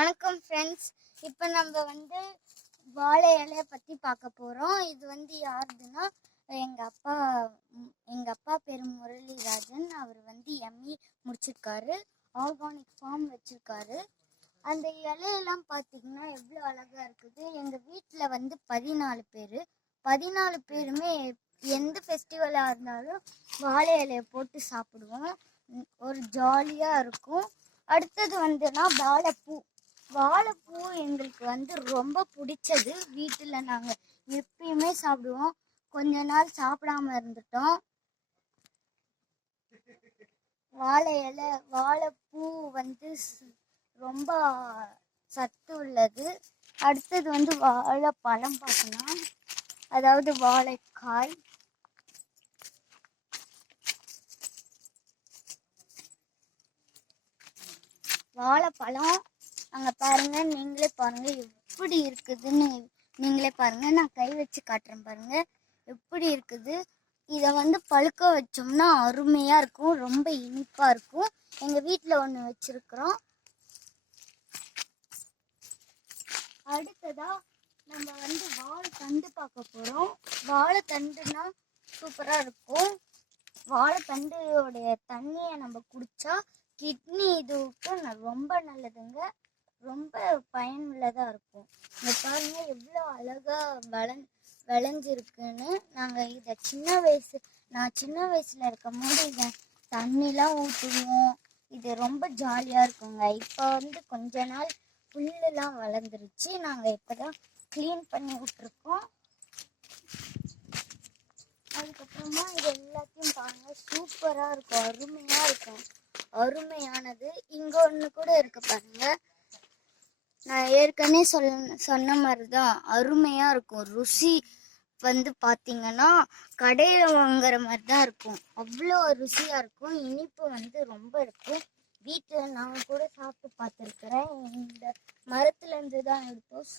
வணக்கம் ஃப்ரெண்ட்ஸ். இப்போ நம்ம வாழை இலையை பற்றி பார்க்க போகிறோம். இது யாருதுன்னா எங்கள் அப்பா பேர் முரளிராஜன். அவர் எம்இ முடிச்சிருக்காரு, ஆர்கானிக் ஃபார்ம் வச்சுருக்காரு. அந்த இலையெல்லாம் பார்த்தீங்கன்னா எவ்வளோ அழகாக இருக்குது. எங்கள் வீட்டில் 14 பேருமே எந்த ஃபெஸ்டிவலாக இருந்தாலும் வாழை இலையை போட்டு சாப்பிடுவோம். ஒரு ஜாலியாக இருக்கும். அடுத்தது வாழைப்பூ எங்களுக்கு ரொம்ப பிடிச்சது. வீட்டில் நாங்கள் எப்பயுமே சாப்பிடுவோம். கொஞ்ச நாள் சாப்பிடாம இருந்துட்டோம். வாழைப்பூ ரொம்ப சத்து உள்ளது. அடுத்தது வாழைப்பழம் பார்க்கலாம், அதாவது வாழைக்காய். வாழைப்பழம் அங்கே பாருங்க, நீங்களே பாருங்க எப்படி இருக்குதுன்னு. நீங்களே பாருங்க, நான் கை வச்சு காட்டுறேன் பாருங்க எப்படி இருக்குது. இதை பழுக்க வச்சோம்னா அருமையா இருக்கும், ரொம்ப இனிப்பா இருக்கும். எங்க வீட்டில் ஒன்று வச்சிருக்கிறோம். அடுத்ததா நம்ம வாழைத்தண்டு பார்க்க போறோம். வாழைத்தண்டுனா சூப்பரா இருக்கும். வாழைத்தண்டோடைய தண்ணியை நம்ம குடிச்சா கிட்னி இதுவுக்கு ரொம்ப நல்லதுங்க, ரொம்ப பயனுள்ளதா இருக்கும். இங்க பாருங்க எவ்வளோ அழகா விளைஞ்சிருக்குன்னு. நாங்கள் இதை நான் சின்ன வயசுல இருக்கும் போது இதை தண்ணிலாம் ஊற்றுவோம். இது ரொம்ப ஜாலியா இருக்குங்க. இப்போ கொஞ்ச நாள் புல்லுலாம் வளர்ந்துருச்சு. நாங்கள் இப்போதான் க்ளீன் பண்ணி விட்டுருக்கோம். அதுக்கப்புறமா இது எல்லாத்தையும் பாருங்க, சூப்பரா இருக்கும், அருமையா இருக்கும், அருமையானது. இங்க ஒண்ணு கூட இருக்கு பாருங்க. நான் ஏற்கனவே சொன்ன மாதிரிதான் அருமையா இருக்கும். ருசி பாத்தீங்கன்னா கடையில வாங்குற மாதிரிதான் இருக்கும். அவ்வளோ ருசியா இருக்கும். இனிப்பு ரொம்ப இருக்கும். வீட்டுல நான் கூட சாப்பிட்டு பார்த்துருக்கிறேன். இந்த மரத்துல இருந்து தான் எடுத்தோம்.